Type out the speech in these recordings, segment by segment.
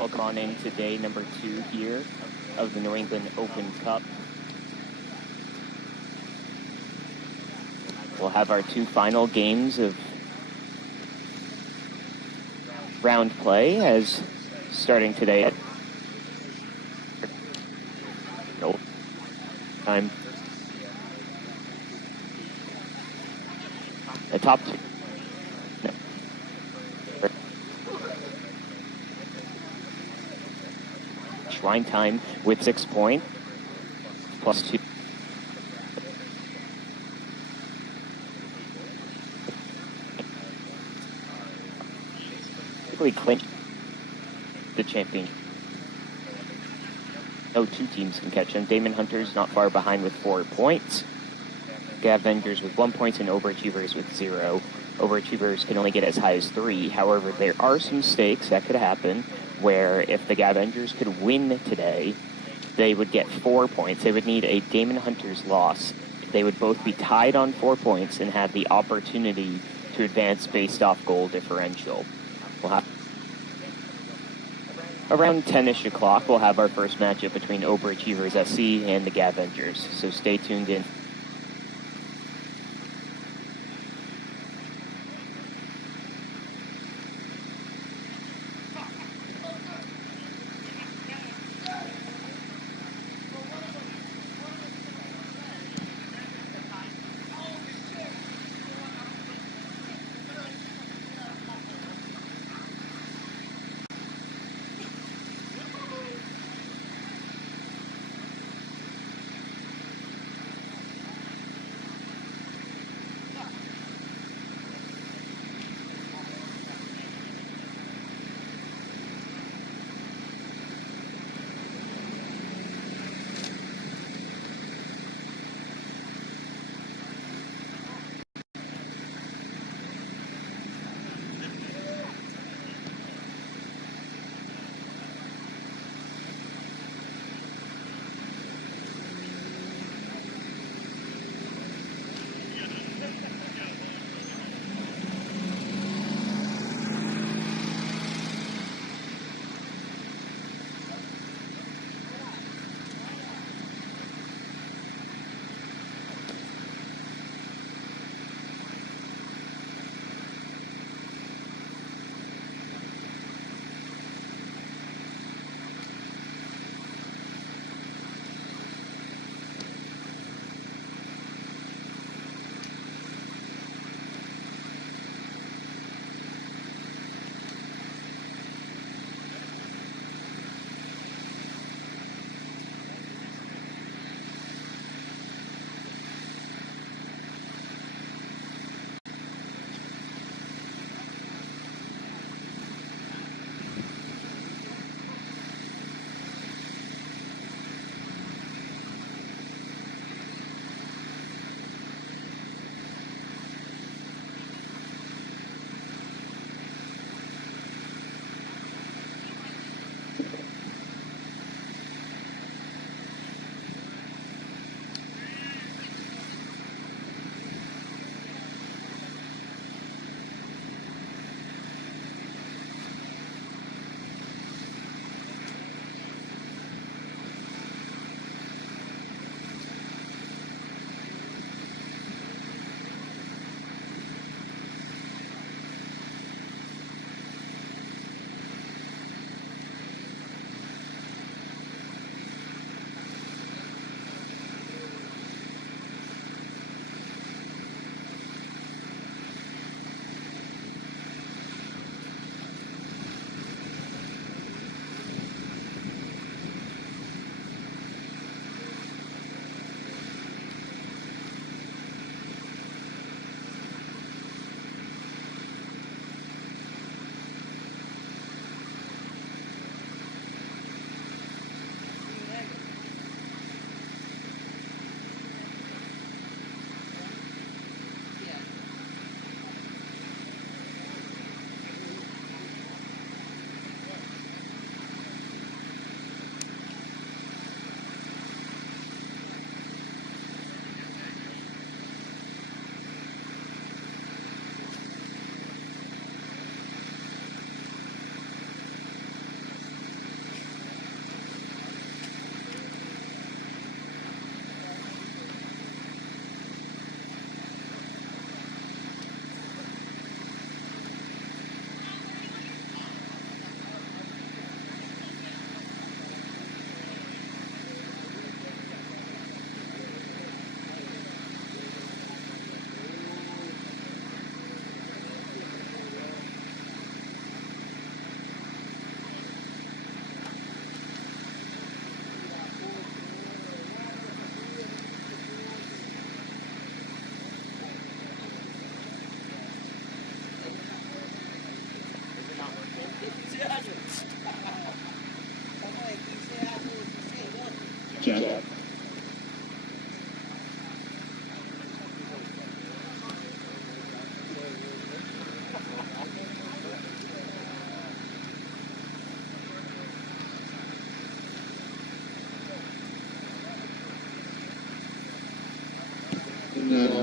Welcome on in to day number 2 here of the New England Open Cup. We'll have our 2 final games of round play as starting today at time. The top 2. Line time with 6 points plus 2. Quickly clinch the champion. No 2 teams can catch him. Damon Hunter's not far behind with 4 points. Gav-engers with 1 point and Overachievers with 0. Overachievers can only get as high as 3. However, there are some stakes that could happen where if the Gav-engers could win today, they would get 4 points. They would need a Damon Hunter's loss. They would both be tied on 4 points and have the opportunity to advance based off goal differential. We'll have around 10-ish o'clock, we'll have our first matchup between Overachievers SC and the Gav-engers. So stay tuned in.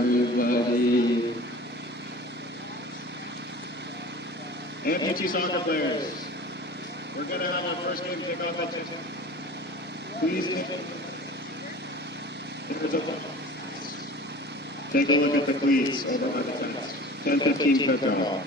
everybody. Amputee soccer players, we're going to have our first game kick off at 10. Please take a look at the cleats over by the tents. 10:15 kickoff.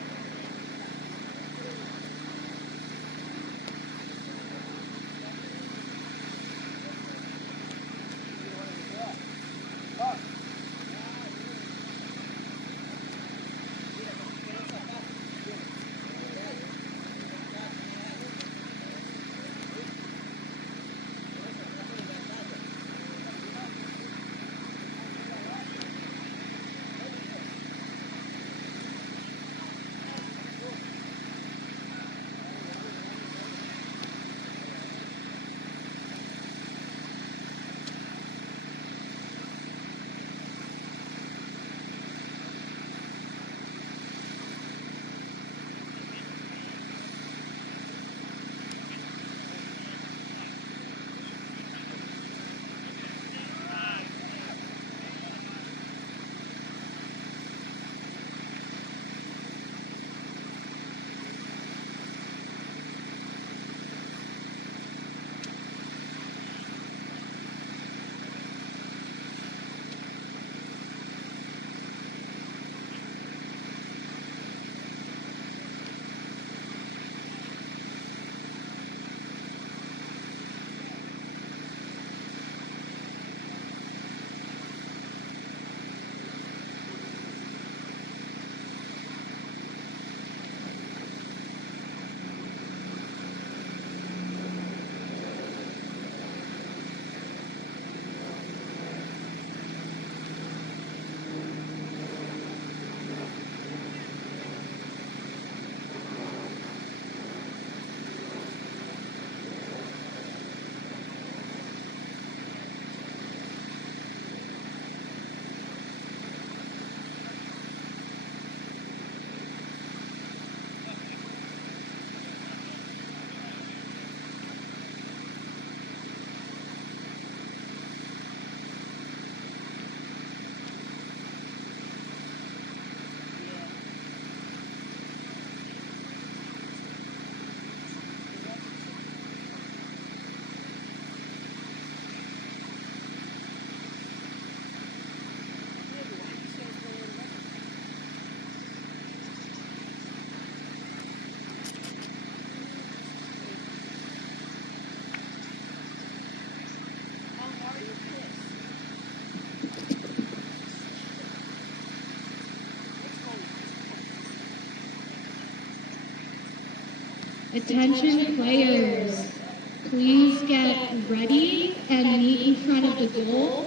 Attention players, please get ready and meet in front of the goal.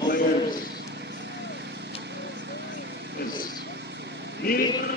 Players is meeting.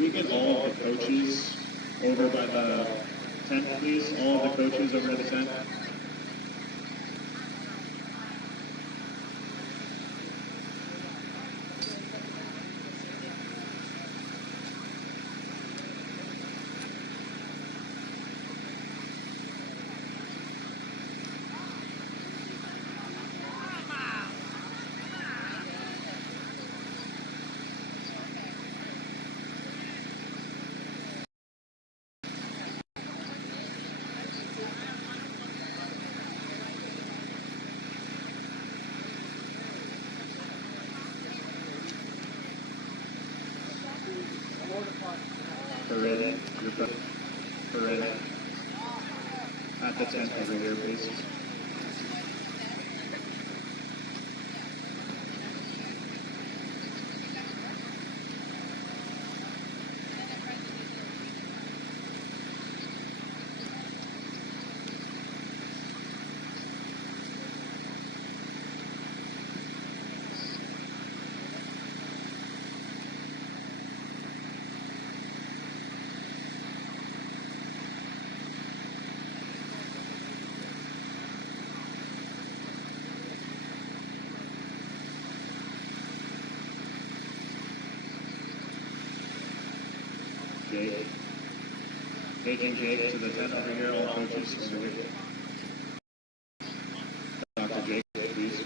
we get all of the coaches over by the tent, please? All of the coaches over to the tent. Parade. At the tent over here, please. Jake. Taking Jake to the tent over here, all coaches over here. Dr. Jake, please.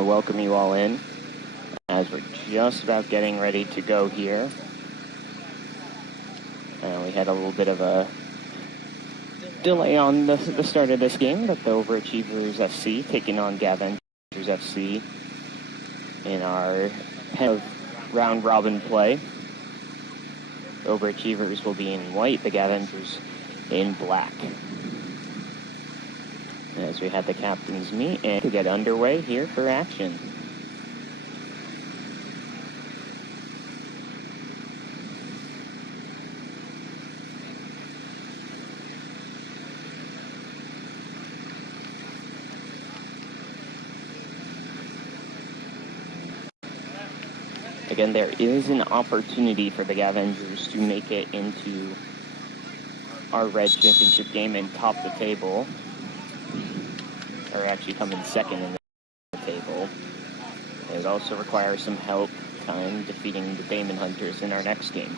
to welcome you all in as we're just about getting ready to go here. We had a little bit of a delay on the start of this game, but the Overachievers FC taking on Gav-engers FC in our round robin play. The Overachievers will be in white, the Gav-engers in black. As we have the captains meet and to get underway here for action. Again, there is an opportunity for the Gav-engers to make it into our Red Championship game and top the table, or actually come in second in the table. It also requires some help time defeating the Damon Hunters in our next game.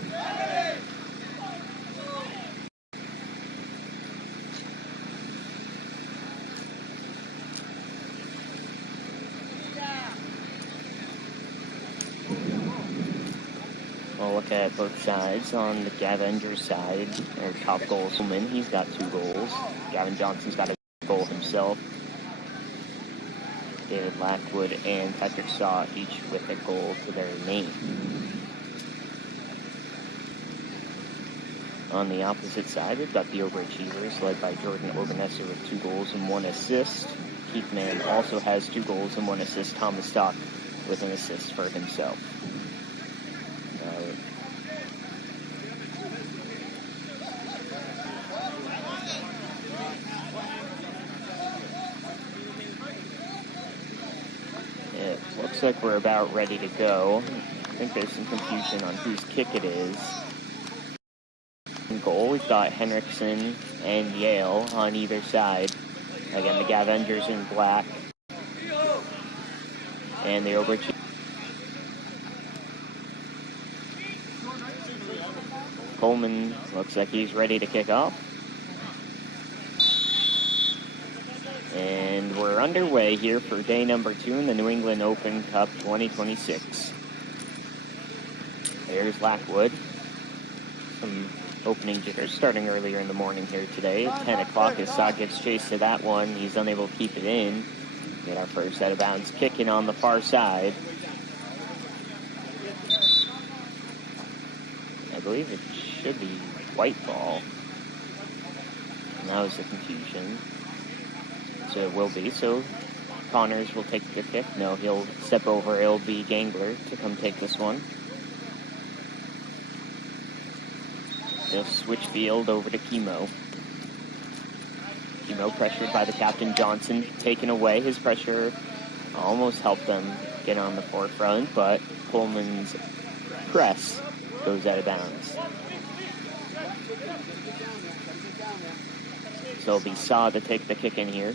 We'll look at both sides. On the Gav-engers side, our top goalsman, he's got 2 goals. Gavin Johnson's got a goal himself. David Lackwood and Patrick Saw each with a goal to their name. On the opposite side, we've got the Overachievers, led by Jordan Ober with 2 goals and 1 assist. Keith Mann also has 2 goals and 1 assist. Thomas Stock with an assist for himself. It looks like we're about ready to go. I think there's some confusion on whose kick it is. In goal, we've got Henriksen and Yale on either side. Again, the Gav-engers in black. And the Overachievers. Coleman looks like he's ready to kick off. And we're underway here for day number 2 in the New England Open Cup 2026. There's Lackwood. Some opening jitters starting earlier in the morning here today. At 10 o'clock as Saad gives chase to that one. He's unable to keep it in. Get our first out of bounds kicking on the far side. I believe it should be white ball. And that was the confusion. So it will be. So Connors will take the kick. No, he'll step over. It'll be Gangler to come take this one. They'll switch field over to Chemo. Chemo pressured by the captain Johnson, taken away. His pressure almost helped them get on the forefront, but Coleman's press goes out of bounds. So it'll be Saw to take the kick in here.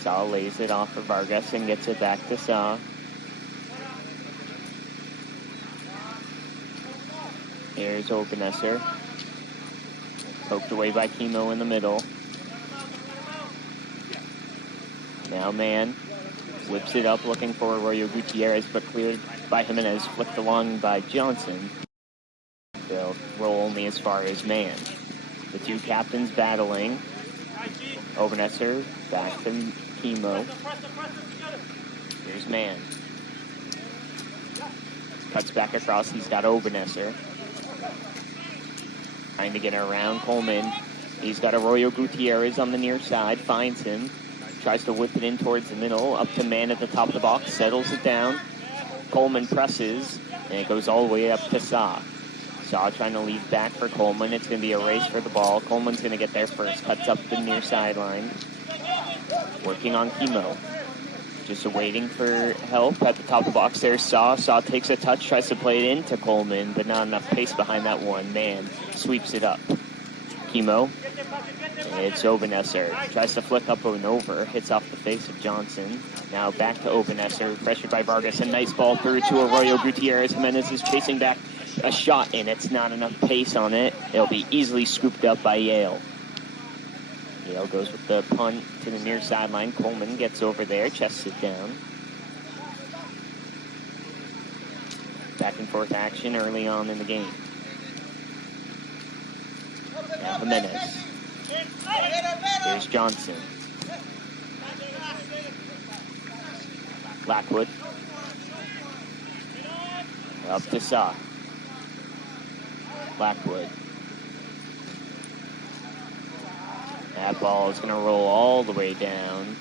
Saw lays it off for Vargas and gets it back to Saw. Here's Obenesser. Poked away by Chemo in the middle. Now Mann whips it up looking for Arroyo Gutierrez, but cleared by Jimenez, flicked along by Johnson. They'll roll only as far as Mann. The 2 captains battling. Obenesser back to Chemo. Here's Mann. Cuts back across. He's got Obenesser. Trying to get around Coleman. He's got Arroyo Gutierrez on the near side. Finds him. Tries to whip it in towards the middle. Up to Mann at the top of the box. Settles it down. Coleman presses. And it goes all the way up to Saw. Saw trying to leave back for Coleman. It's going to be a race for the ball. Coleman's going to get there first. Cuts up the near sideline. Working on Chemo. Just waiting for help at the top of the box. There's Saw. Saw takes a touch. Tries to play it into Coleman, but not enough pace behind that one. Mann sweeps it up. Chemo. It's Obenesser. Tries to flick up and over. Hits off the face of Johnson. Now back to Obenesser. Pressured by Vargas. A nice ball through to Arroyo Gutierrez. Jimenez is chasing back a shot, and it's not enough pace on it. It'll be easily scooped up by Yale. Yale goes with the punt to the near sideline. Coleman gets over there, chests it down. Back and forth action early on in the game. Now Jimenez. Here's Johnson. Blackwood. Up to Saw. Blackwood. That ball is going to roll all the way down.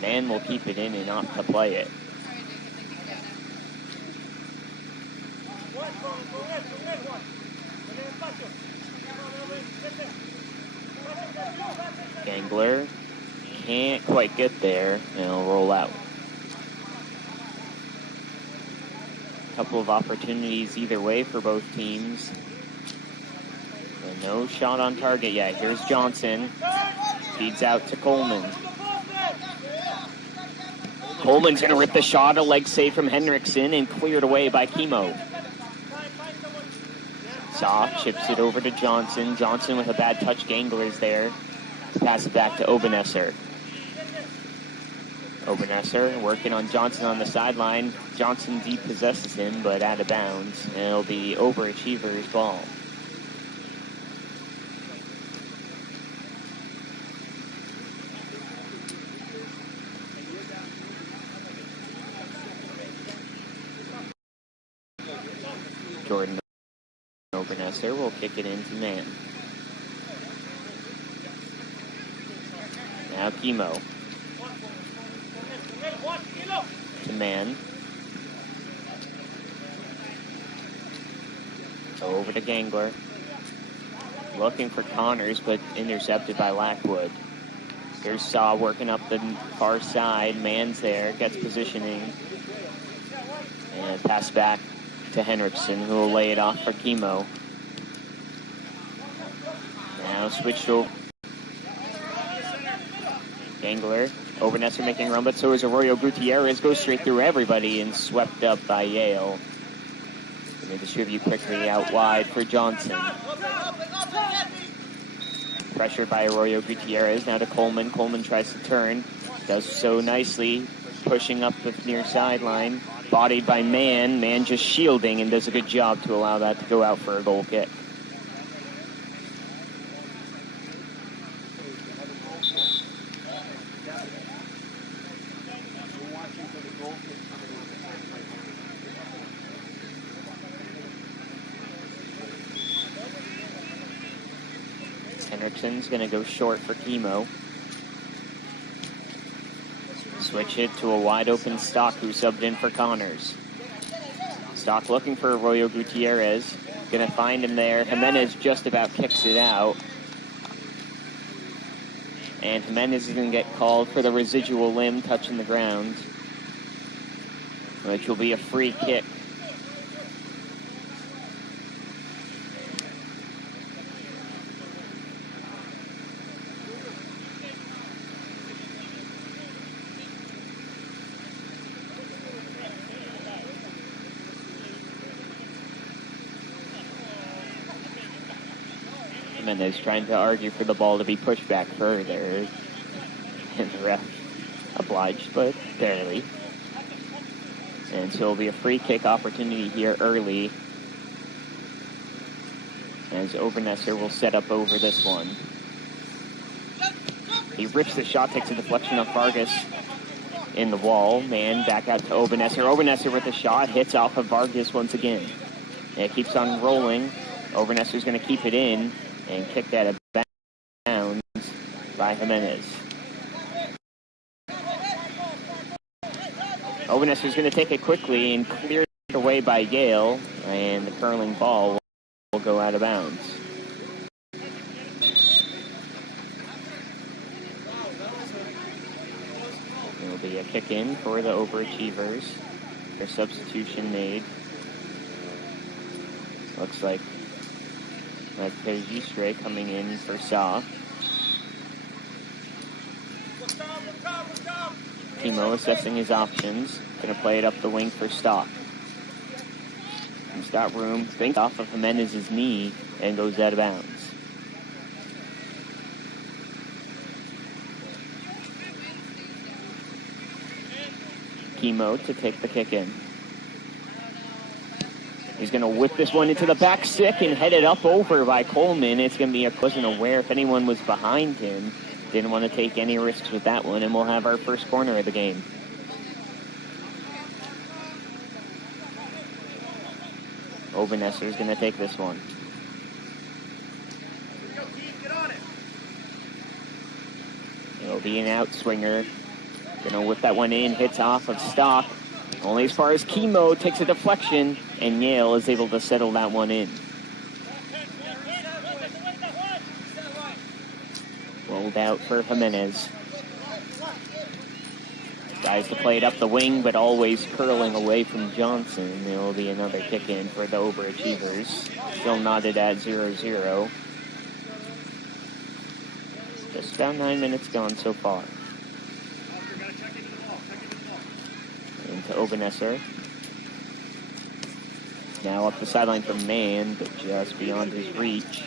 Man will keep it in and opt to play it. Gangler can't quite get there, and it'll roll out. Couple of opportunities either way for both teams. And no shot on target yet. Here's Johnson. Feeds out to Coleman. Coleman's going to rip the shot. A leg save from Henriksen and cleared away by Chemo. Saw chips it over to Johnson. Johnson with a bad touch. Gangler's there to pass it back to Obenesser. Obenesser working on Johnson on the sideline. Johnson depossesses him, but out of bounds. And it'll be Overachievers' ball. Jordan Obenesser will kick it into man. Now Chemo. To man. Over to Gangler. Looking for Connors, but intercepted by Blackwood. Here's Saw working up the far side. Man's there, gets positioning. And pass back to Henriksen, who will lay it off for Chemo. Now switched over. Gangler. Obenesser making a run, but so is Arroyo Gutierrez. Goes straight through everybody and swept up by Yale. And they distribute quickly out wide for Johnson. Pressured by Arroyo Gutierrez. Now to Coleman. Coleman tries to turn. Does so nicely, pushing up the near sideline. Bodied by Man. Man just shielding and does a good job to allow that to go out for a goal kick. Henriksen's going to go short for Chemo. Switch it to a wide open Stock, who subbed in for Connors. Stock looking for Arroyo Gutierrez. Going to find him there. Jimenez just about kicks it out. And Jimenez is going to get called for the residual limb touching the ground, which will be a free kick. Jimenez trying to argue for the ball to be pushed back further. And the ref obliged, but barely. And so it'll be a free kick opportunity here early, as Obenesser will set up over this one. He rips the shot, takes a deflection of Vargas in the wall. Man back out to Obenesser. Obenesser with a shot, hits off of Vargas once again. And it keeps on rolling. Obenesser's going to keep it in and kick that out of bounds by Jimenez. Obenesser's going to take it quickly and clear it away by Yale, and the curling ball will go out of bounds. It will be a kick in for the Overachievers. Their substitution made. Looks like Gistre coming in for Saw. Chemo assessing his options. Going to play it up the wing for Stock. He's got room. Think off of Jimenez's knee and goes out of bounds. Chemo to take the kick in. He's going to whip this one into the back stick and head it up over by Coleman. It's going to be wasn't aware if anyone was behind him. Didn't want to take any risks with that one, and we'll have our first corner of the game. Ober is going to take this one. It'll be an outswinger. Going to whip that one in, hits off of Stock. Only as far as Chemo takes a deflection, and Yale is able to settle that one in. Rolled out for Jimenez. Tries to play it up the wing, but always curling away from Johnson. There will be another kick in for the Overachievers. Still knotted at 0-0. Just about 9 minutes gone so far. Into Obenesser. Now up the sideline for Mann, but just beyond his reach.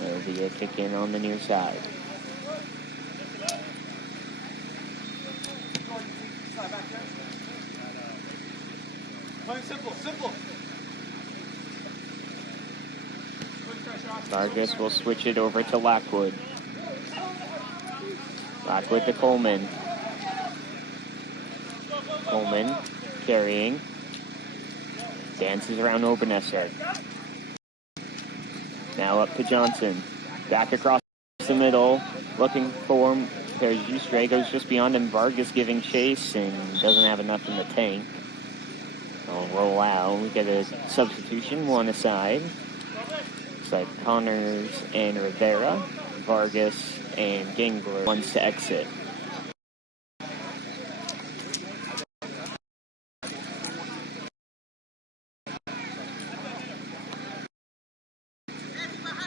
There'll be a kick in on the near side. Simple. Vargas will switch it over to Lockwood. Lockwood to Coleman. Coleman carrying. Dances around Obenesser. Now up to Johnson. Back across the middle. Looking for Perjustre. Goes just beyond him. Vargas giving chase and doesn't have enough in the tank. I'll roll out. We get a substitution. One aside. It's like Connors and Rivera. Vargas and Gingler wants to exit.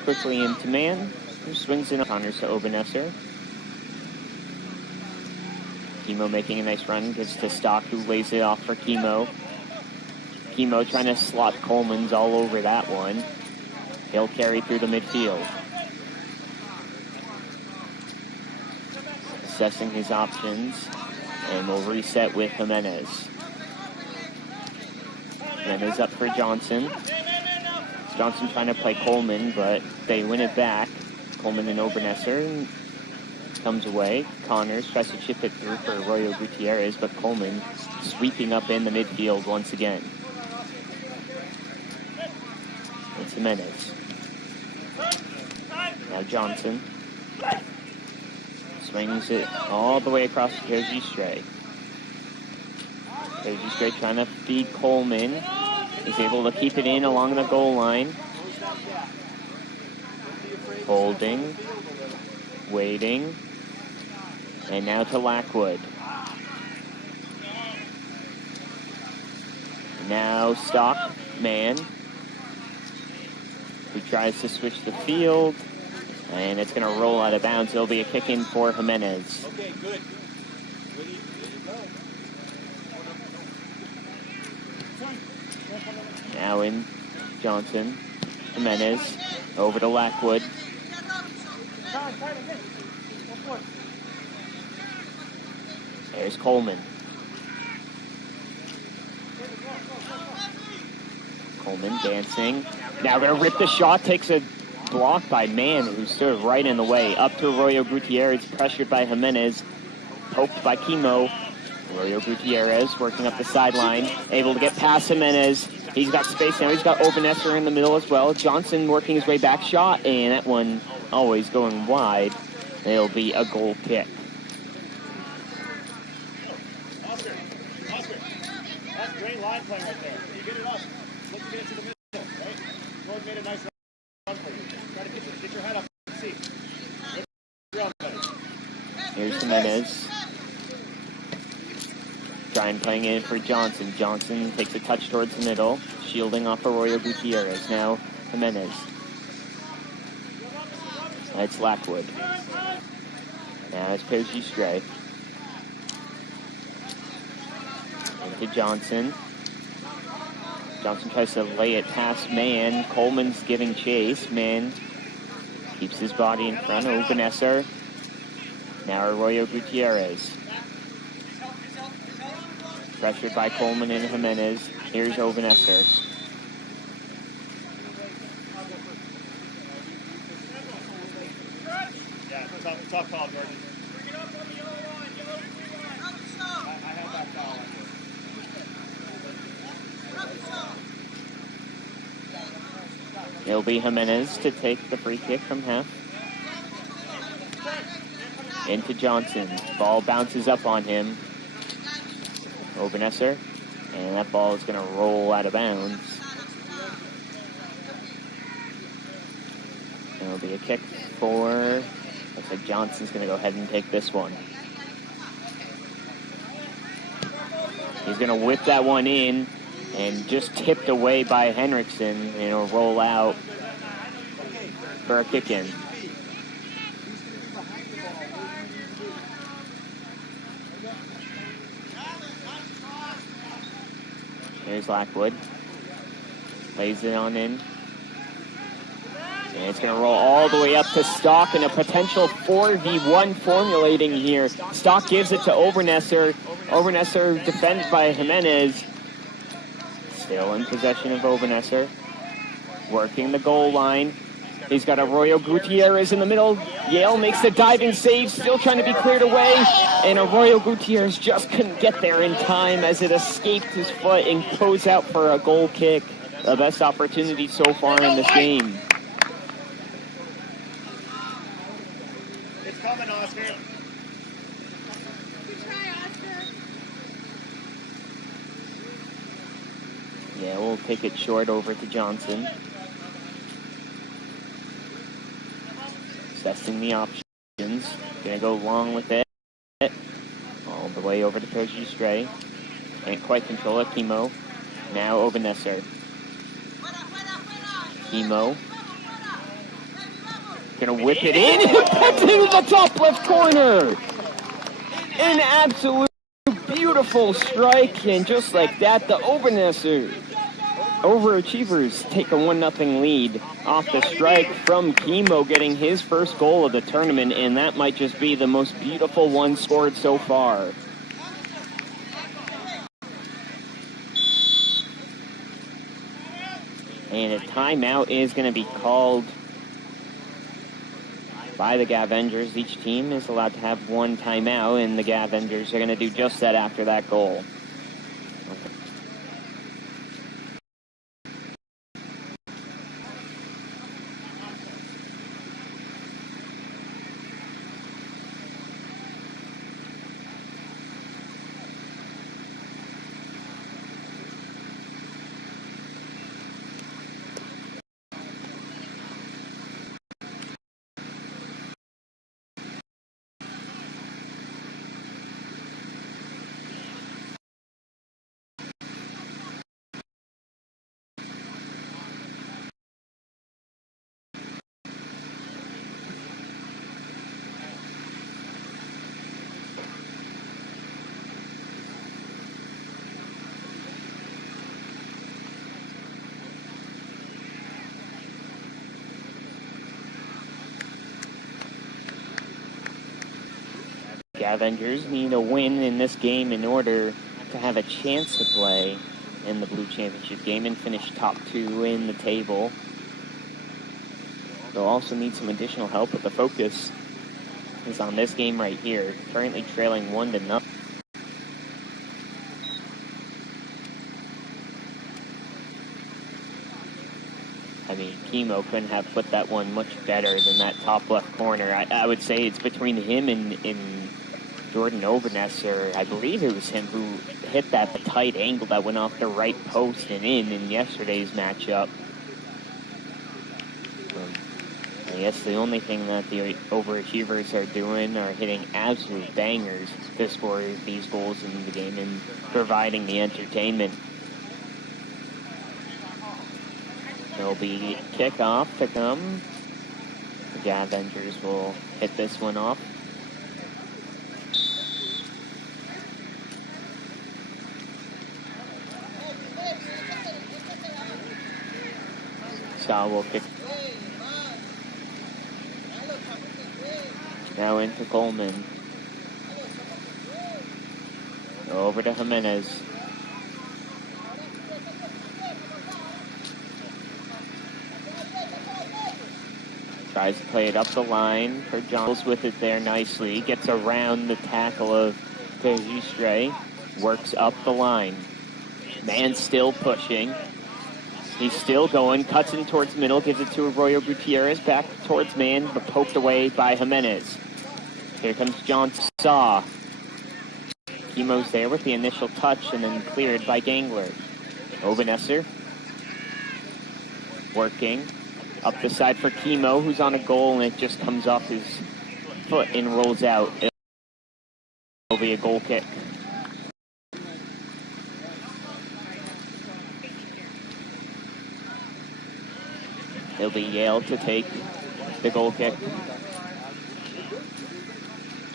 Quickly into Mann, who swings in Connors to Obenesser. Chemo making a nice run, gets to Stock, who lays it off for Chemo. Chemo trying to slot Coleman's all over that one. He'll carry through the midfield. Assessing his options, and will reset with Jimenez. Jimenez up for Johnson. Johnson trying to play Coleman, but they win it back. Coleman and Obenesser comes away. Connors tries to chip it through for Arroyo Gutierrez, but Coleman sweeping up in the midfield once again. It's Jimenez. Now Johnson. Swings it all the way across to Perjustre. Perjustre trying to feed Coleman. He's able to keep it in along the goal line. Holding. Waiting. And now to Lockwood. Now Stock, Mann, who tries to switch the field. And it's going to roll out of bounds. It'll be a kick in for Jimenez. Okay, good. Now in Johnson. Jimenez over to Lockwood. There's Coleman. Coleman dancing. Now going to rip the shot. Takes a block by Mann, who's sort of right in the way. Up to Arroyo Gutierrez, pressured by Jimenez. Poked by Chemo. Arroyo Gutierrez working up the sideline. Able to get past Jimenez. He's got space now. He's got Obenesser in the middle as well. Johnson working his way back. Shot, and that one always going wide. It'll be a goal kick. Oscar, that's great line play right there. You get it up. Look to get it to the middle, right? Lord made a nice run for you. Try to get your head up and see. Here's Jimenez. Trying playing in for Johnson. Johnson takes a touch towards the middle, shielding off Arroyo Gutierrez. Now Jimenez. That's Lockwood. Now it's Perjustre. Into Johnson. Johnson tries to lay it past Mann. Coleman's giving chase. Mann Keeps his body in front. Ober. Now Arroyo Gutierrez. Pressured by Coleman and Jimenez. Here's Ober. Yeah, tough call, George. Bring it up on the yellow line. I have that foul. It'll be Jimenez to take the free kick from half. Into Johnson. Ball bounces up on him. Ober. And that ball is going to roll out of bounds. It'll be a kick for... Looks like Johnson's going to go ahead and take this one. He's going to whip that one in, and just tipped away by Henriksen, and it'll roll out for a kick in. There's Lockwood. Lays it on in. And it's going to roll all the way up to Stock, and a potential 4v1 formulating here. Stock gives it to Ober. Ober defended by Jimenez. Still in possession of Ober. Working the goal line. He's got Arroyo Gutierrez in the middle. Yale makes the diving save, still trying to be cleared away. And Arroyo Gutierrez just couldn't get there in time as it escaped his foot and goes out for a goal kick. The best opportunity so far in this game. It's coming, Oscar. Yeah, we'll take it short over to Johnson. Assessing the options. Gonna go long with it. All the way over to Koji Stray. Can't quite control it. Kimo. Now Ober. Kimo. Gonna whip it in. Into the top left corner. An absolute beautiful strike. And just like that, the Overachievers take a 1-0 lead off the strike from Kimo, getting his first goal of the tournament, and that might just be the most beautiful one scored so far. And a timeout is going to be called by the Gav-engers. Each team is allowed to have one timeout, and the Gav-engers are going to do just that after that goal. Gav-engers need a win in this game in order to have a chance to play in the Blue Championship game and finish top 2 in the table. They'll also need some additional help, but the focus is on this game right here, currently trailing 1-0. I mean, Kimo couldn't have put that one much better than that top left corner. I would say it's between him and Jordan Ober. I believe it was him who hit that tight angle that went off the right post and in yesterday's matchup. I guess the only thing that the Overachievers are doing are hitting absolute bangers to score these goals in the game and providing the entertainment. There'll be kickoff to come. The Gav-engers will hit this one off. Shaw will kick. now into Coleman. Over to Jimenez. Tries to play it up the line for Johns with it there nicely. Gets around the tackle of Tejistre. Works up the line. Man still pushing. He's still going. Cuts in towards middle. Gives it to Arroyo Gutierrez. Back towards man, but poked away by Jimenez. Here comes John Saw. Chemo's there with the initial touch and then cleared by Gangler. Obenesser. Working. Up the side for Chemo, who's on a goal, and it just comes off his foot and rolls out. It'll be a goal kick. It'll be Yale to take the goal kick.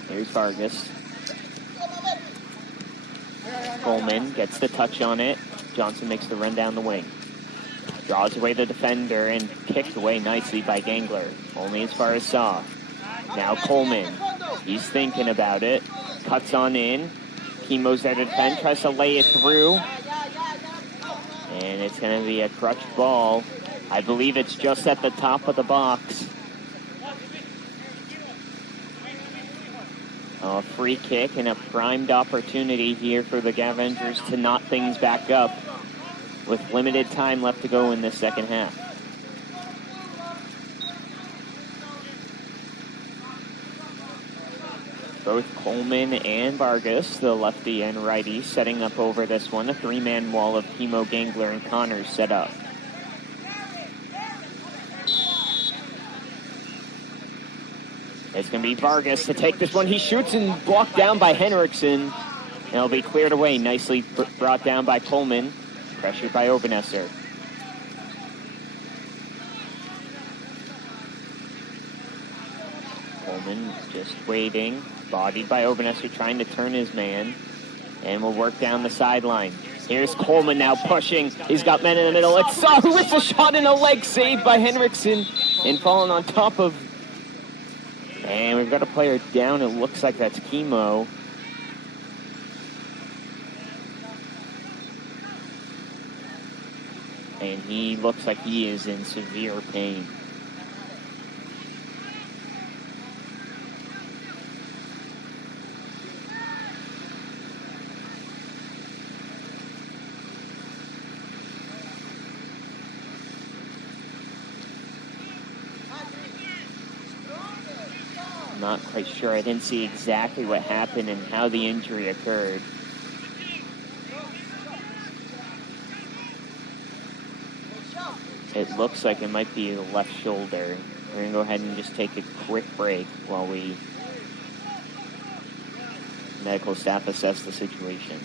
Here's Vargas. Coleman gets the touch on it. Johnson makes the run down the wing. Draws away the defender and kicked away nicely by Gangler. Only as far as Saw. Now Coleman. He's thinking about it. Cuts on in. Chemo's there to defend. Tries to lay it through. And it's going to be a crutch ball. I believe it's just at the top of the box. A free kick and a primed opportunity here for the Gav-engers to knot things back up with limited time left to go in this second half. Both Coleman and Vargas, the lefty and righty, setting up over this one. A three-man wall of Chemo, Gangler, and Connors set up. It's going to be Vargas to take this one. He shoots and blocked down by Henriksen. And it'll be cleared away. Nicely brought down by Coleman. Pressured by Obenesser. Coleman just waiting. Bodied by Obenesser, trying to turn his man. And will work down the sideline. Here's Coleman now pushing. He's got men in the middle. It's Saw who hits a shot in a leg, saved by Henriksen. And falling on top of... And we've got a player down. It looks like that's Chemo. And he looks like he is in severe pain. Not quite sure. I didn't see exactly what happened and how the injury occurred. It looks like it might be the left shoulder. We're going to go ahead and just take a quick break while medical staff assess the situation.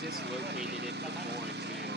Dislocated it before too.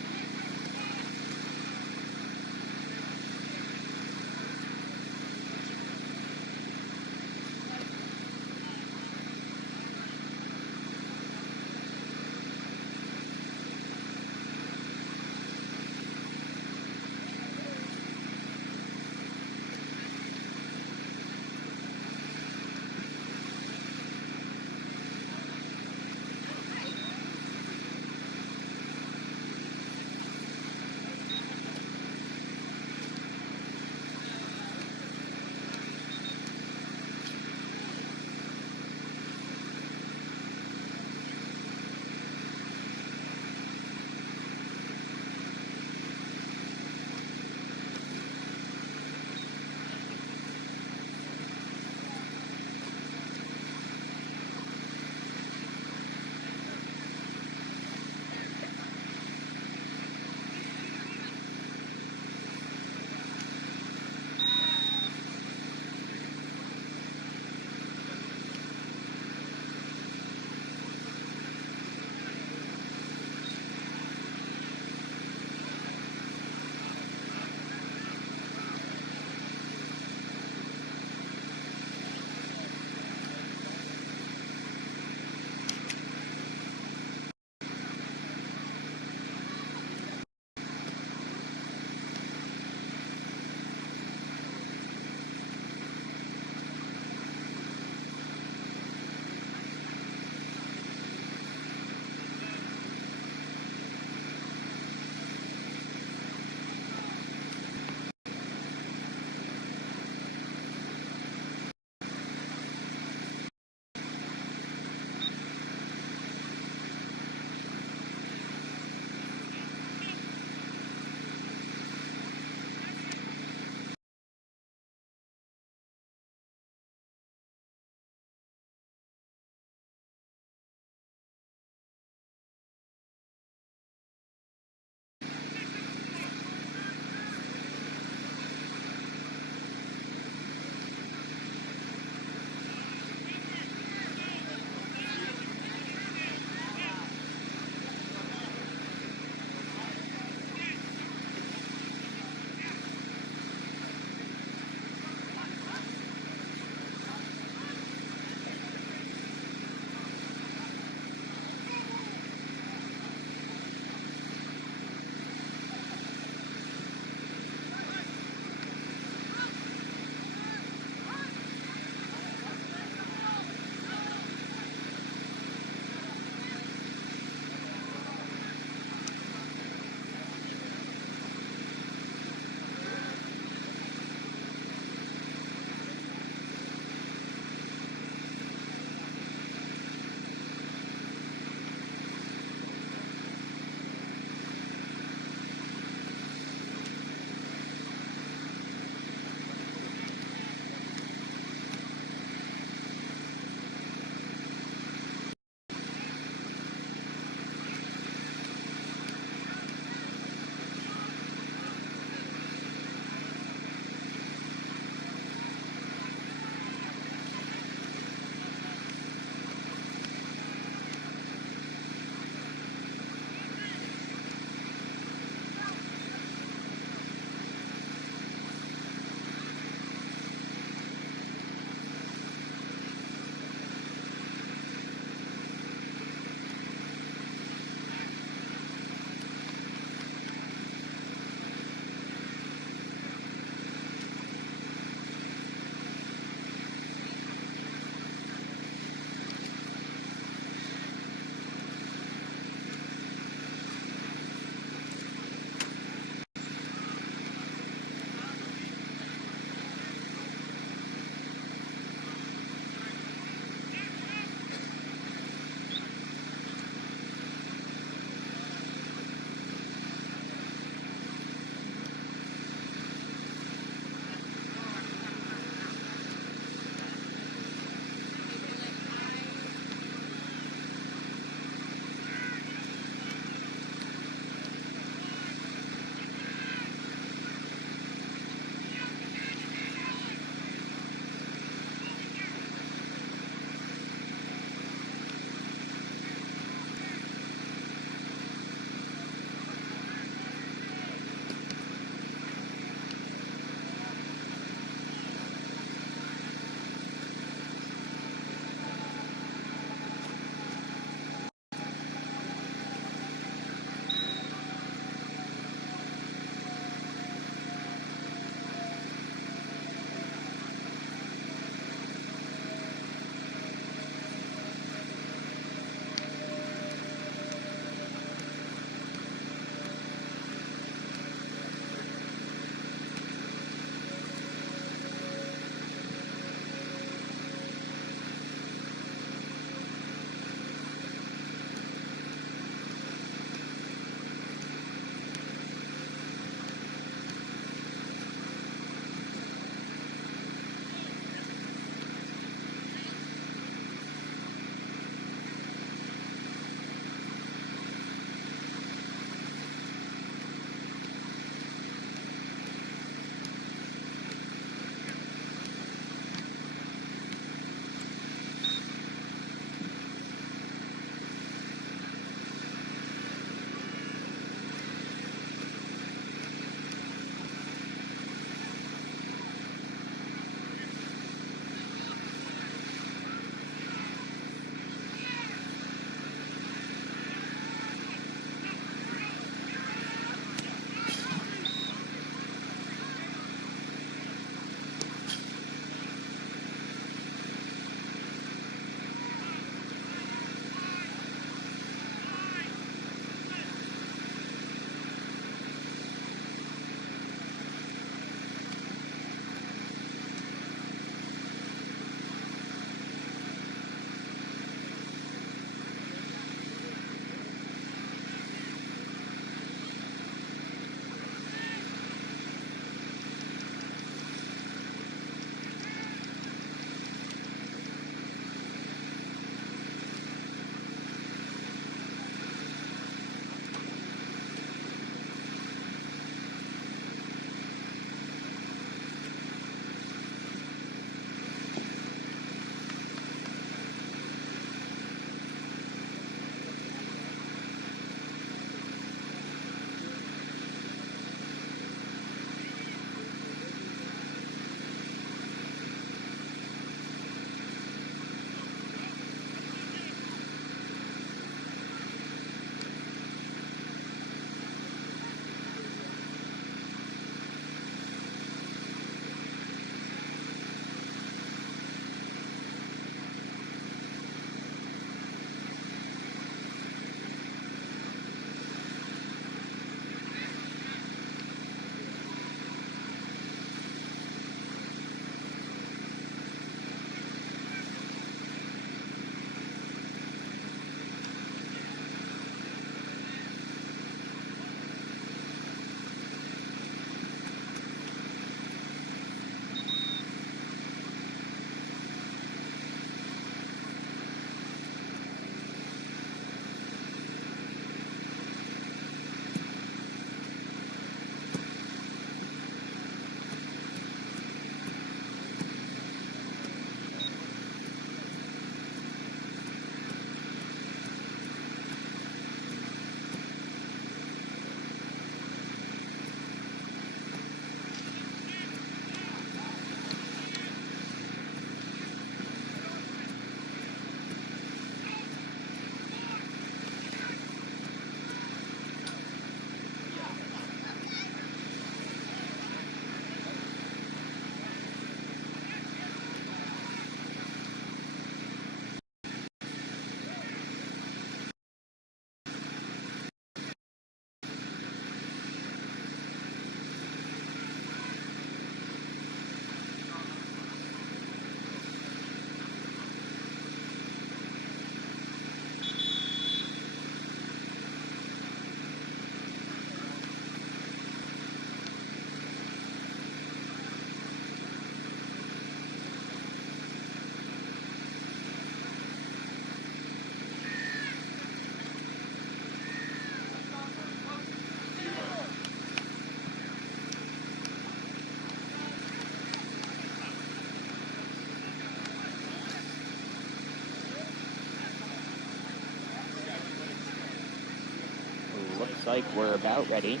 like we're about ready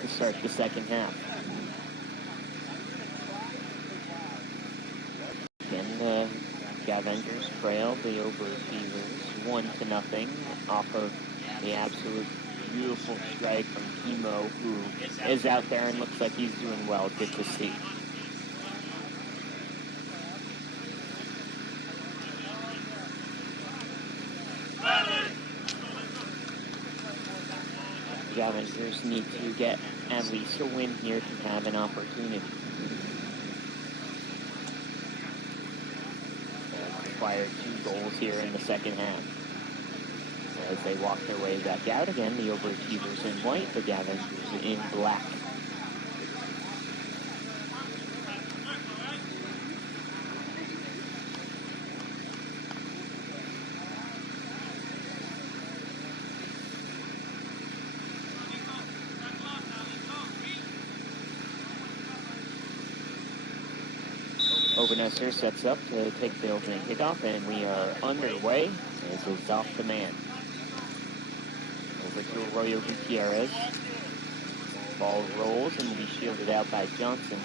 to start the second half. Again, the Gav-engers trail the Overachievers 1-0 off of the absolute beautiful strike from Chemo, who is out there and looks like he's doing well. Good to see. The Gav-engers need to get at least a win here to have an opportunity. They require 2 goals here in the second half. As they walk their way back out again, the Overachievers in white, the Gav-engers in black. Ober sets up to take the opening kickoff, and we are underway as it's off the man. Over to Arroyo Gutierrez. Ball rolls and will be shielded out by Johnson.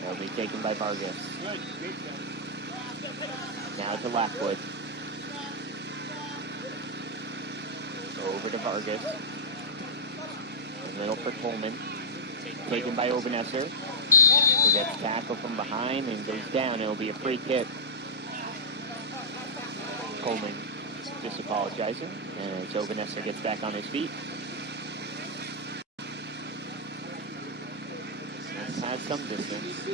That'll be taken by Vargas. Now to Lockwood. Over to Vargas. In the middle for Coleman. Taken by Obenesser, who gets tackled from behind and goes down. It'll be a free kick. Coleman just apologizing as Obenesser gets back on his feet. Has had some distance.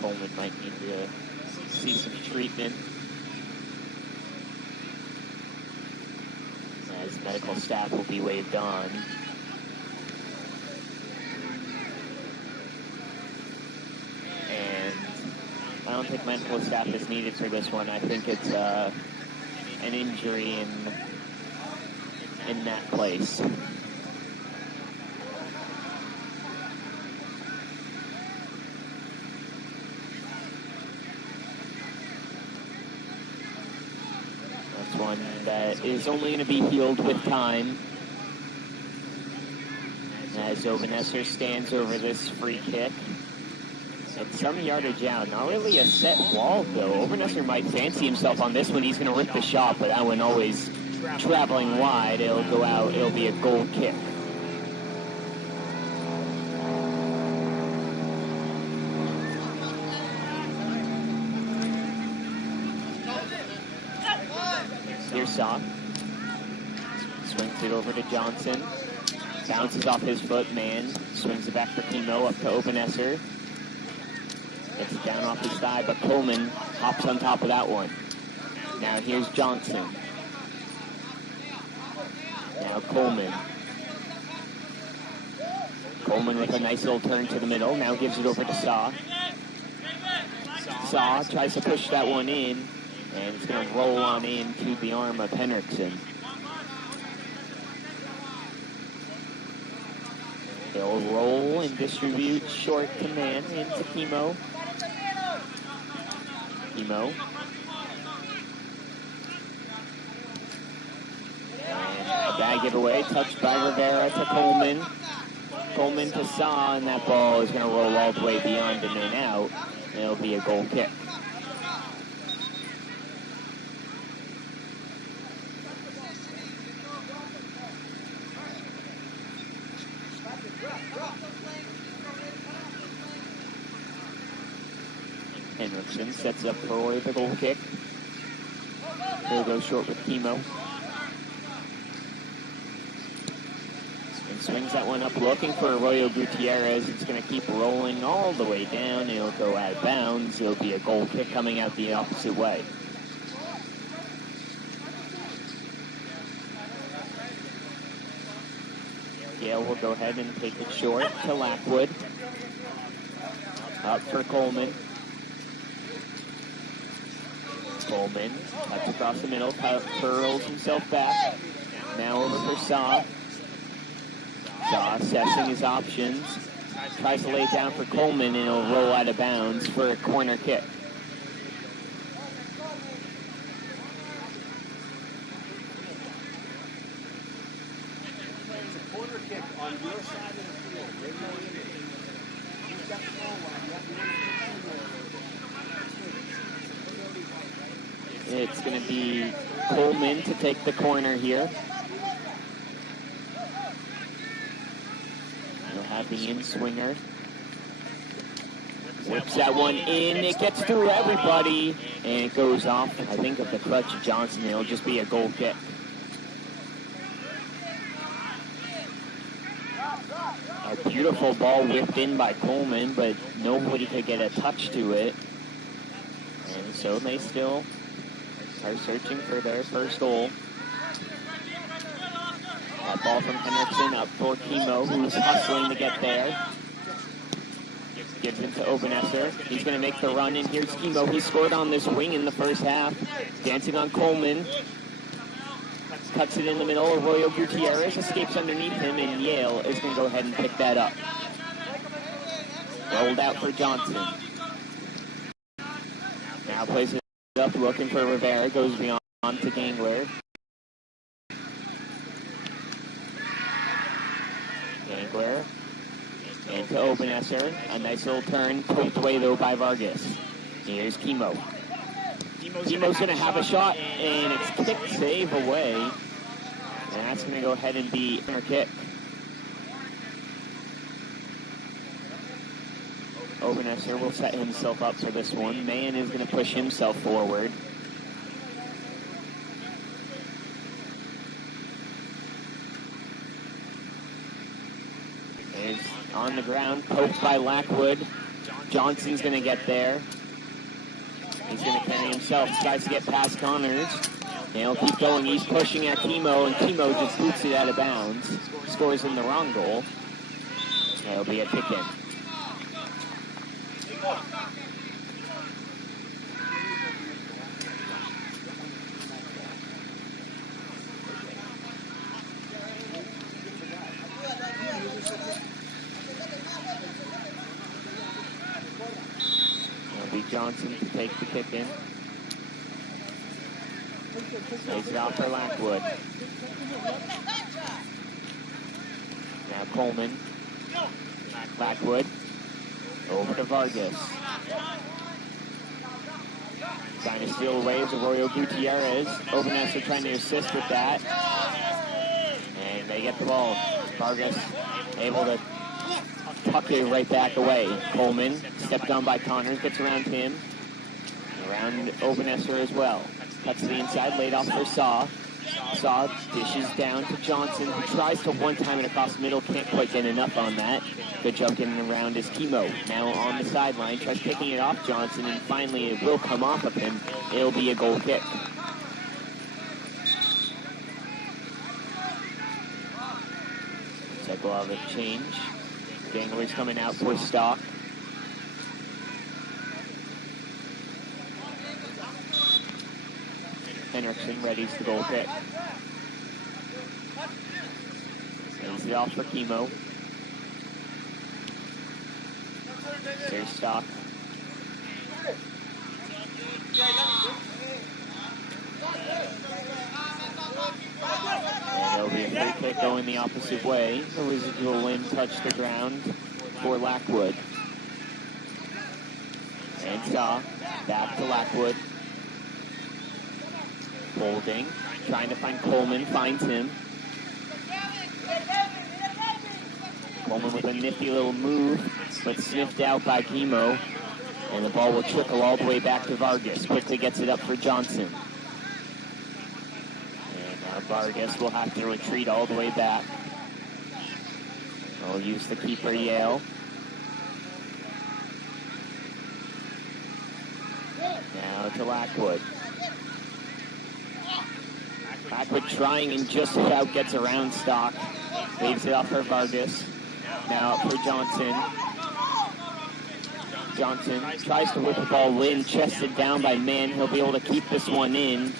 Coleman might need to see some treatment. As medical staff will be waved on. And I don't think medical staff is needed for this one. I think it's an injury in that place. One that is only going to be healed with time. As Obenesser stands over this free kick. It's some yardage out. Not really a set wall, though. Obenesser might fancy himself on this one. He's going to rip the shot, but that one always traveling wide. It'll go out. It'll be a goal kick. Saw. Swings it over to Johnson. Bounces off his foot, man. Swings it back for Chemo, up to Obenesser. Gets it down off his thigh, but Coleman hops on top of that one. Now here's Johnson. Now Coleman. Coleman with a nice little turn to the middle. Now gives it over to Saw. Saw tries to push that one in. And it's going to roll on into the arm of Henriksen. They'll roll and distribute short to man into Chemo. Chemo. And bag it away, touched by Rivera to Coleman. Coleman to Saw, and that ball is going to roll all the way beyond and then out. And it'll be a goal kick. Henriksen sets up for the goal kick. He'll go short with Chemo. And swings that one up, looking for Arroyo Gutierrez. It's going to keep rolling all the way down. It'll go out of bounds. It'll be a goal kick coming out the opposite way. Gale will go ahead and take it short to Lockwood. Up for Coleman. Coleman cuts across the middle, curls himself back. Now over for Saw. Saw assessing his options. Tries to lay it down for Coleman, and it'll roll out of bounds for a corner kick. kick on your side of the field. There's no limit. You've got the ball line. It's going to be Coleman to take the corner here. He'll have the in-swinger. Whips that one in. It gets through everybody, and it goes off, I think, of the clutch of Johnson. It'll just be a goal kick. A beautiful ball whipped in by Coleman, but nobody could get a touch to it. And so they still are searching for their first goal. That ball from Henriksen up for Kimo, who's hustling to get there. Gives it to Ober. He's going to make the run, and here's Kimo. He scored on this wing in the first half. Dancing on Coleman. Cuts it in the middle. Arroyo Gutierrez escapes underneath him, and Yale is going to go ahead and pick that up. Rolled out for Johnson. Now plays it up, looking for Rivera. Goes beyond to Gangler. Gangler. Into Obenesser. A nice little turn. Poked away, though, by Vargas. Here's Kimo. Kimo's going to have a shot, and it's kicked save away. And that's going to go ahead and be a kick. Obenesser will set himself up for this one. Mann is going to push himself forward. Is on the ground, poked by Lackwood. Johnson's going to get there. He's going to carry himself. Tries to get past Connors. And he'll keep going. He's pushing at Kimo, and Kimo just boots it out of bounds. Scores in the wrong goal. That'll be a kick-in. Johnson to take the kick in. Takes it off for Lackwood. Now Coleman. Lackwood. Over to Vargas. Trying to steal away is Arroyo Gutierrez. Obenesser trying to assist with that. And they get the ball. Vargas able to tuck it right back away. Coleman, stepped on by Connors, gets around him. Around Obenesser as well. Cuts to the inside, laid off for Saw. Saw dishes down to Johnson, who tries to one-time it across the middle, can't quite get enough on that. Good jump in and around is Kimo. Now on the sideline, tries picking it off Johnson, and finally it will come off of him. It'll be a goal kick. Looks like we'll have a change. Gangler's coming out for Stock. Henriksen readies the goal kick. Sends it off for Kimo. There's Stock. And it'll be a free kick going the opposite way. The residual wind touched the ground for Lackwood. And Saw back to Lackwood. Holding, trying to find Coleman, finds him. Coleman with a nifty little move, but sniffed out by Kimo. And the ball will trickle all the way back to Vargas. Quickly gets it up for Johnson. And Vargas will have to retreat all the way back. We'll use the keeper, Yale. Now to Lackwood. Lackwood trying and just about gets around Stock. Leaves it off for Vargas. Now up for Johnson. Johnson tries to whip the ball in, chested down by Mann. He'll be able to keep this one in.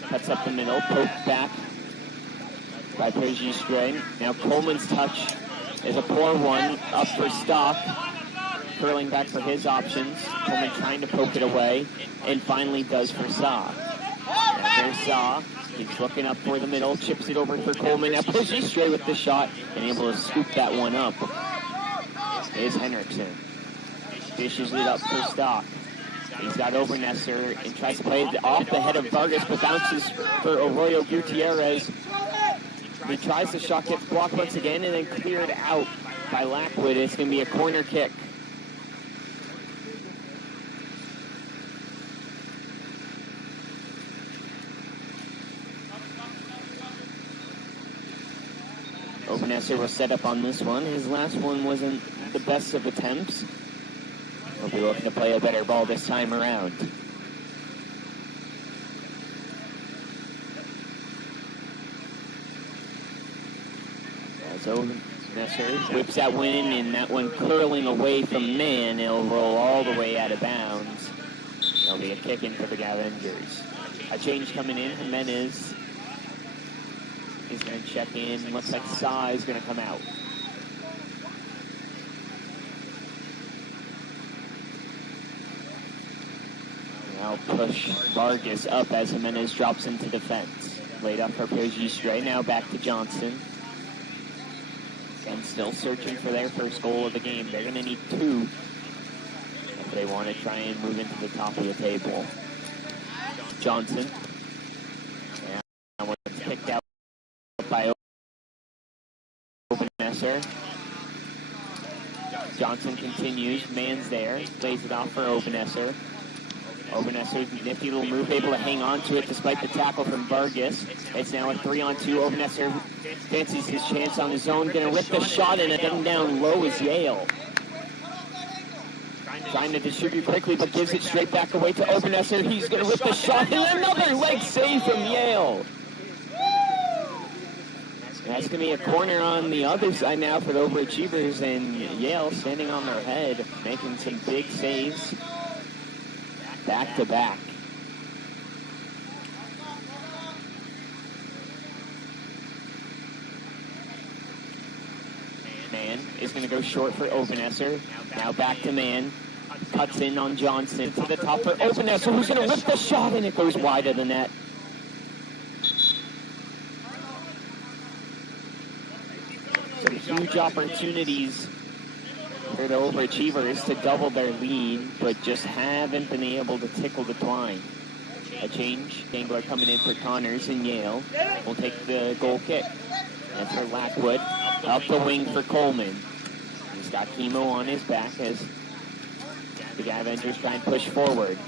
Cuts up the middle, poked back by Pergistre. Now Coleman's touch is a poor one, up for Stock. Curling back for his options. Coleman trying to poke it away, and finally does for Saw. There's saw. He's looking up for the middle, chips it over for Coleman. Now pushes straight with the shot and able to scoop that one up. Is Henriksen. Dishes it up for Stock. He's got Obernesser and tries to play it off the head of Vargas, but bounces for Arroyo Gutierrez. He tries the shot, gets blocked once again, and then cleared out by Lackwood. It's going to be a corner kick. Obernesser will set up on this one. His last one wasn't the best of attempts. He'll be looking to play a better ball this time around. As Obernesser whips that one in, and that one curling away from Mann. It'll roll all the way out of bounds. There'll be a kick in for the Gav-engers. A change coming in. Jimenez is going to check in. Looks like Sa is going to come out. Now push Vargas up as Jimenez drops into defense. Laid up for Poggi. Now back to Johnson. And still searching for their first goal of the game. They're going to need 2 if they want to try and move into the top of the table. Johnson. And it's kicked out by Obernesser. Johnson continues. Mann's there. Plays it off for Obernesser. Obernesser's nifty little move, able to hang on to it despite the tackle from Vargas. It's now a 3-on-2. Obernesser fancies his chance on his own. Going to rip the shot in, and getting down low is Yale. Trying to distribute quickly, but gives it straight back away to Obernesser. He's going to rip the shot, and another leg save from Yale. That's going to be a corner on the other side now for the Overachievers, and Yale standing on their head, making some big saves. Back to back. Mann is going to go short for Obernesser. Now back to Mann. Cuts in on Johnson to the top for Obernesser, who's going to rip the shot, and it goes wide of the net. Some huge opportunities for the Overachievers to double their lead, but just haven't been able to tickle the twine. A change. Dangler coming in for Connors, and Yale will take the goal kick. And for Lackwood, up the wing for Coleman. He's got Chemo on his back as the Gav-engers try and push forward.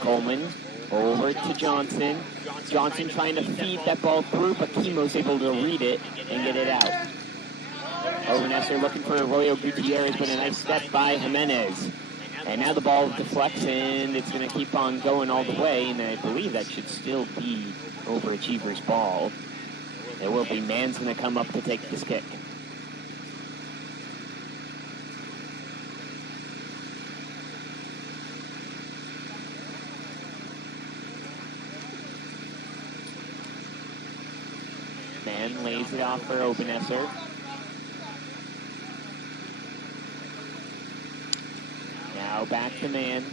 Coleman over to Johnson. Johnson trying to feed that ball through, but Chemo's able to read it and get it out. Obernesser looking for Arroyo Gutierrez, but a nice step by Jimenez. And now the ball deflects, and it's going to keep on going all the way, and I believe that should still be Overachievers' ball. There will be. Mann's going to come up to take this kick. Mann lays it off for Obernesser. Now back to Mann.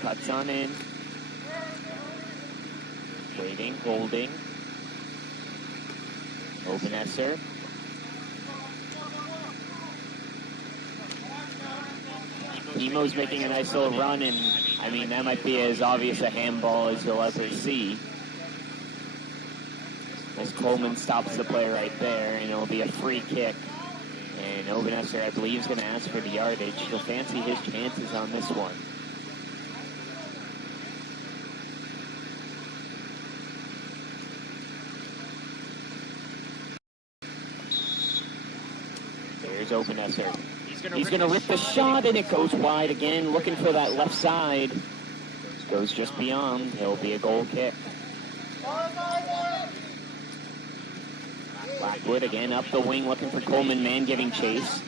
Cuts on in. Waiting, holding. Obernesser. Chemo's making a nice little run, and I mean, that might be as obvious a handball as you'll ever see. As Coleman stops the play right there, and it'll be a free kick. And Obernesser, I believe, is going to ask for the yardage. He'll fancy his chances on this one. There's Obernesser. He's going to rip the shot, and it goes wide again, looking for that left side. Goes just beyond. It'll be a goal kick. Blackwood again up the wing, looking for Coleman. Mann giving chase.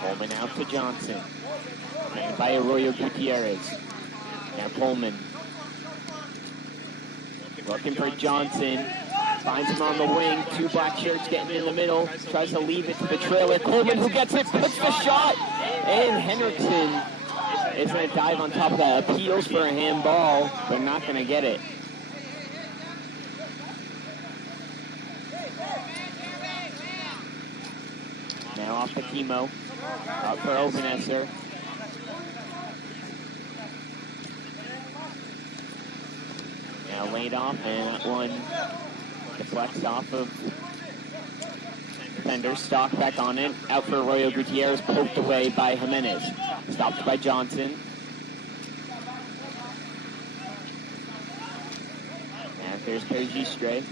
Coleman out to Johnson. And by Arroyo Gutierrez. Now Coleman. Looking for Johnson. Finds him on the wing. 2 black shirts getting in the middle. Tries to leave it to the trailer. Coleman, who gets it, puts the shot. And Henriksen is going to dive on top of that. Appeals for a handball, but not going to get it. Now off to Chemo. Out for Obenesser. Now laid off, and that one deflects off of defender. Stock back on it. Out for Arroyo Gutierrez, poked away by Jimenez. Stopped by Johnson. And there's Koji Stray.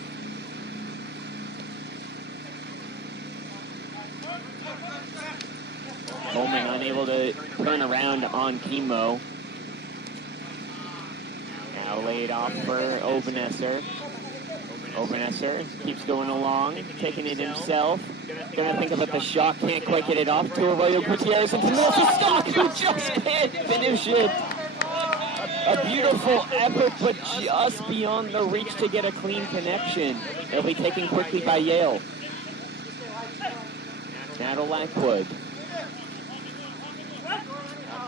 Coleman unable to turn around on Chemo. Now laid off for Obenesser. Obenesser keeps going along, taking it himself. Gonna think about the shot, can't quite get it off to Arroyo Gutierrez. And Stock, who just can't finish it. A beautiful effort, but just beyond the reach to get a clean connection. They'll be taken quickly by Yale. Now to Lackwood.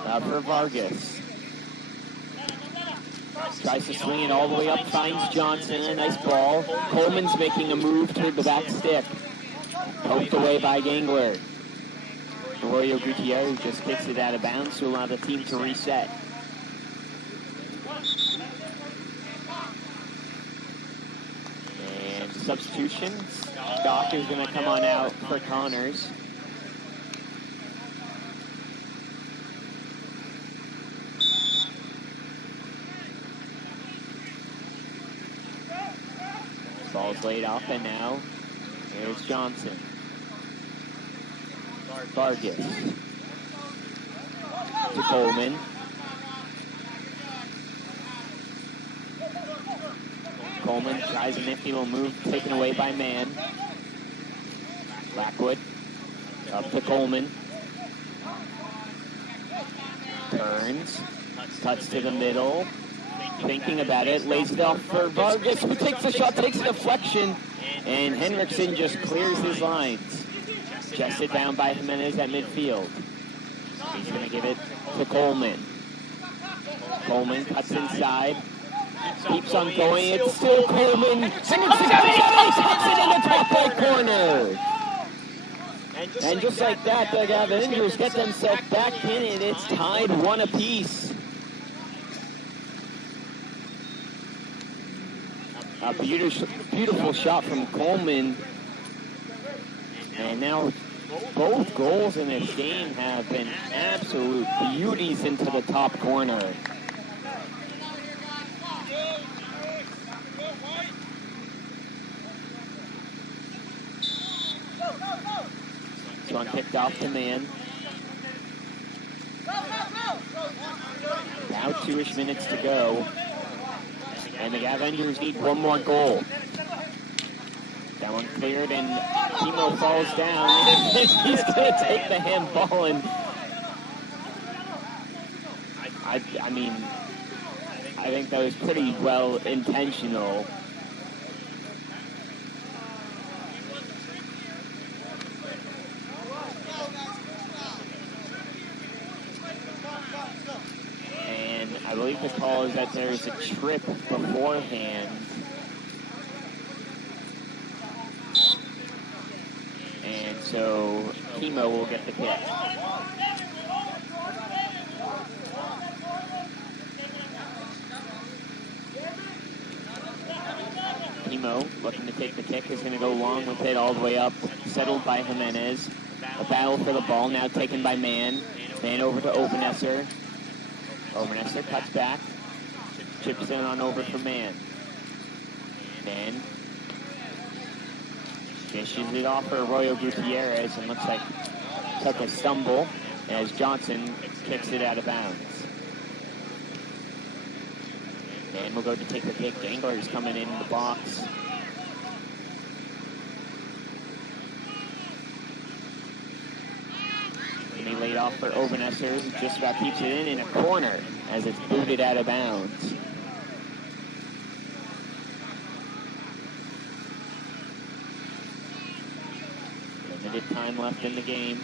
For Vargas. Tries to swing it all the way up, finds Johnson, a nice ball. Coleman's making a move toward the back stick. Poked away by Gangler. Arroyo Gutierrez just kicks it out of bounds to allow the team to reset. And substitutions. Doc is going to come on out for Connors. Ball's laid off, and now there's Johnson. Vargas to Coleman. Coleman tries a nifty little move, taken away by Mann. Blackwood up to Coleman. Turns, cuts to the middle. Thinking about it, lays it off for Vargas, who takes the shot, takes a deflection, and Henriksen just clears his lines. Chested down by Jimenez at midfield. He's going to give it to Coleman. Coleman cuts inside, keeps on going, it's still Coleman. Henriksen cuts it in the top right corner. And just like that, the Gav-engers get themselves back in it. It's tied 1 apiece. A beautiful shot from Coleman. And now both goals in this game have been absolute beauties into the top corner. This one kicked off to Mann. About 2-ish minutes to go. And the Gav-engers need one more goal. That one cleared, and Chemo falls down. He's going to take the handball, and I mean, I think that was pretty well intentional. I believe the call is that there is a trip beforehand. And so Chemo will get the kick. Chemo, looking to take the kick, is going to go long with it all the way up. Settled by Jimenez. A battle for the ball, now taken by Mann. Mann over to Obenesser. Obenesser cuts back, chips in on over for Mann. Mann dishes it off for Arroyo Gutierrez, and looks like took a stumble as Johnson kicks it out of bounds. Mann will go to take the kick. Gangler's coming in the box. Laid off for Obenesser, who just about keeps it in a corner as it's booted out of bounds. Limited time left in the game.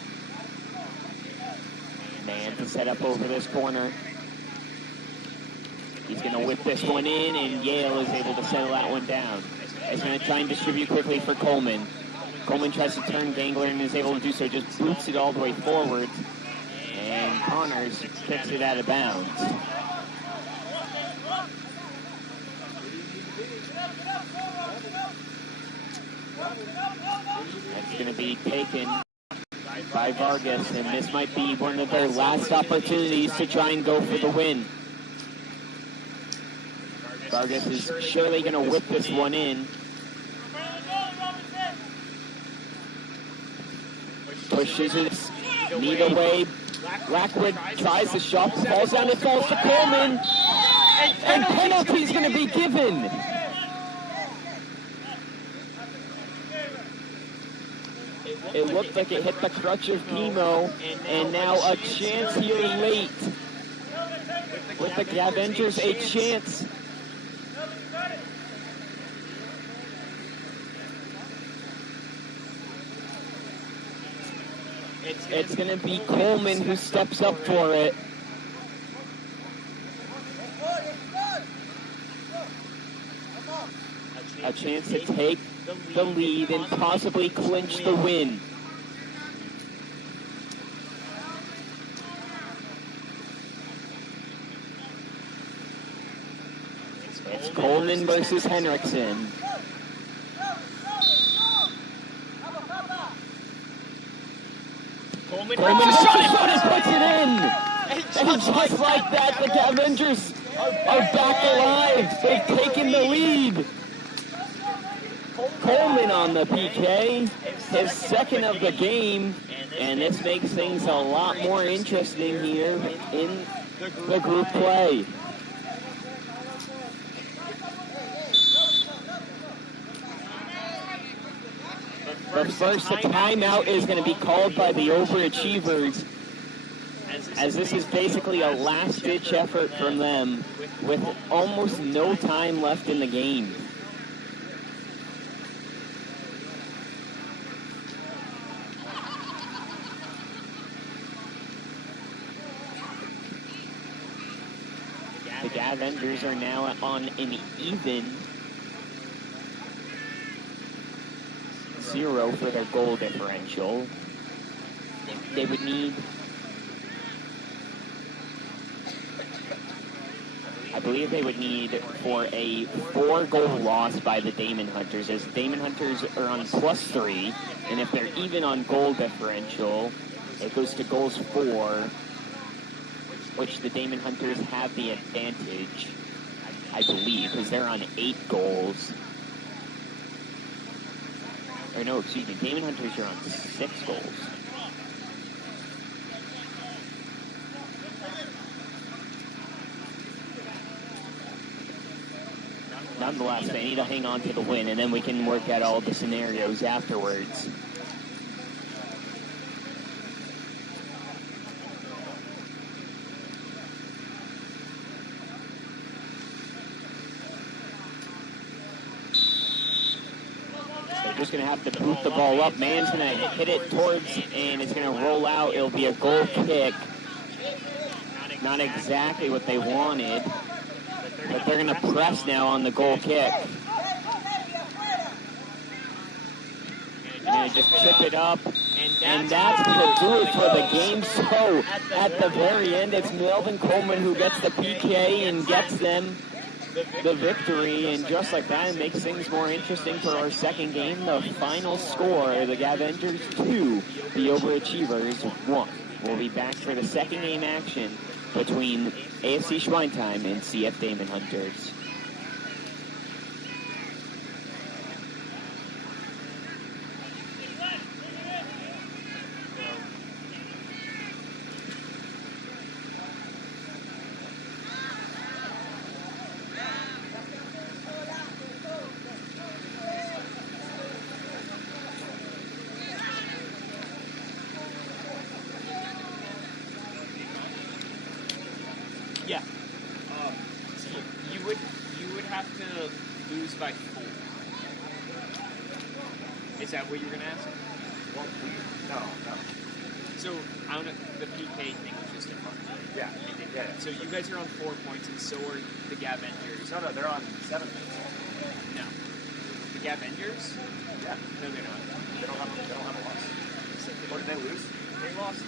Man to set up over this corner. He's going to whip this one in, and Yale is able to settle that one down. He's going to try and distribute quickly for Coleman. Coleman tries to turn Gangler and is able to do so, just boots it all the way forward. And Connors kicks it out of bounds. That's going to be taken by Vargas, and this might be one of their last opportunities to try and go for the win. Vargas is surely going to whip this one in. Pushes it, knee away. Blackwood tries the shot, falls down, it falls to Coleman. And penalty's going to be given. It looked like it hit the crutch of Chemo, and now a chance here late. With the Gav-engers, a chance. It's going to be Coleman who steps up for it. A chance to take the lead and possibly clinch the win. It's Coleman versus Henriksen. Coleman shot and puts it in! And just like that, the Gav-engers are back alive. They've taken the lead. Coleman on the PK, his second of the game, and this makes things a lot more interesting here in the group play. But first, the timeout is going to be called by the Overachievers, as this is basically a last-ditch effort from them with almost no time left in the game. The Gav-engers are now on an even 0 for their goal differential. They would need, I believe they would need for a 4-goal loss by the Damon Hunters, as Damon Hunters are on +3, and if they're even on goal differential, it goes to goals 4, which the Damon Hunters have the advantage, I believe, because they're on 8 goals. Or no, excuse me, Damon Hunters are on 6 goals. Nonetheless, they need to hang on to the win, and then we can work out all the scenarios afterwards. Just going to have to boot the ball up. Man's going to hit it towards, and it's going to roll out. It'll be a goal kick. Not exactly what they wanted, but they're going to press now on the goal kick. And just chip it up, and that's going to do it for the game. So at the very end, it's Melvin Coleman who gets the PK and gets them the victory, and just like that, it makes things more interesting for our second game. The final score, the Gav-engers 2, the Overachievers 1. We'll be back for the second game action between AFC Schweintime and CF Damon Hunters. Yeah. So you would have to lose by 4. Is that what you were gonna ask? Well, no. So I don't know, the PK thing was just So you guys are on 4 points, and so are the Gav-engers. No, they're on 7 points. No. The Gav-engers? Yeah. No, they're not. They don't have a loss. Or did they lose? They lost to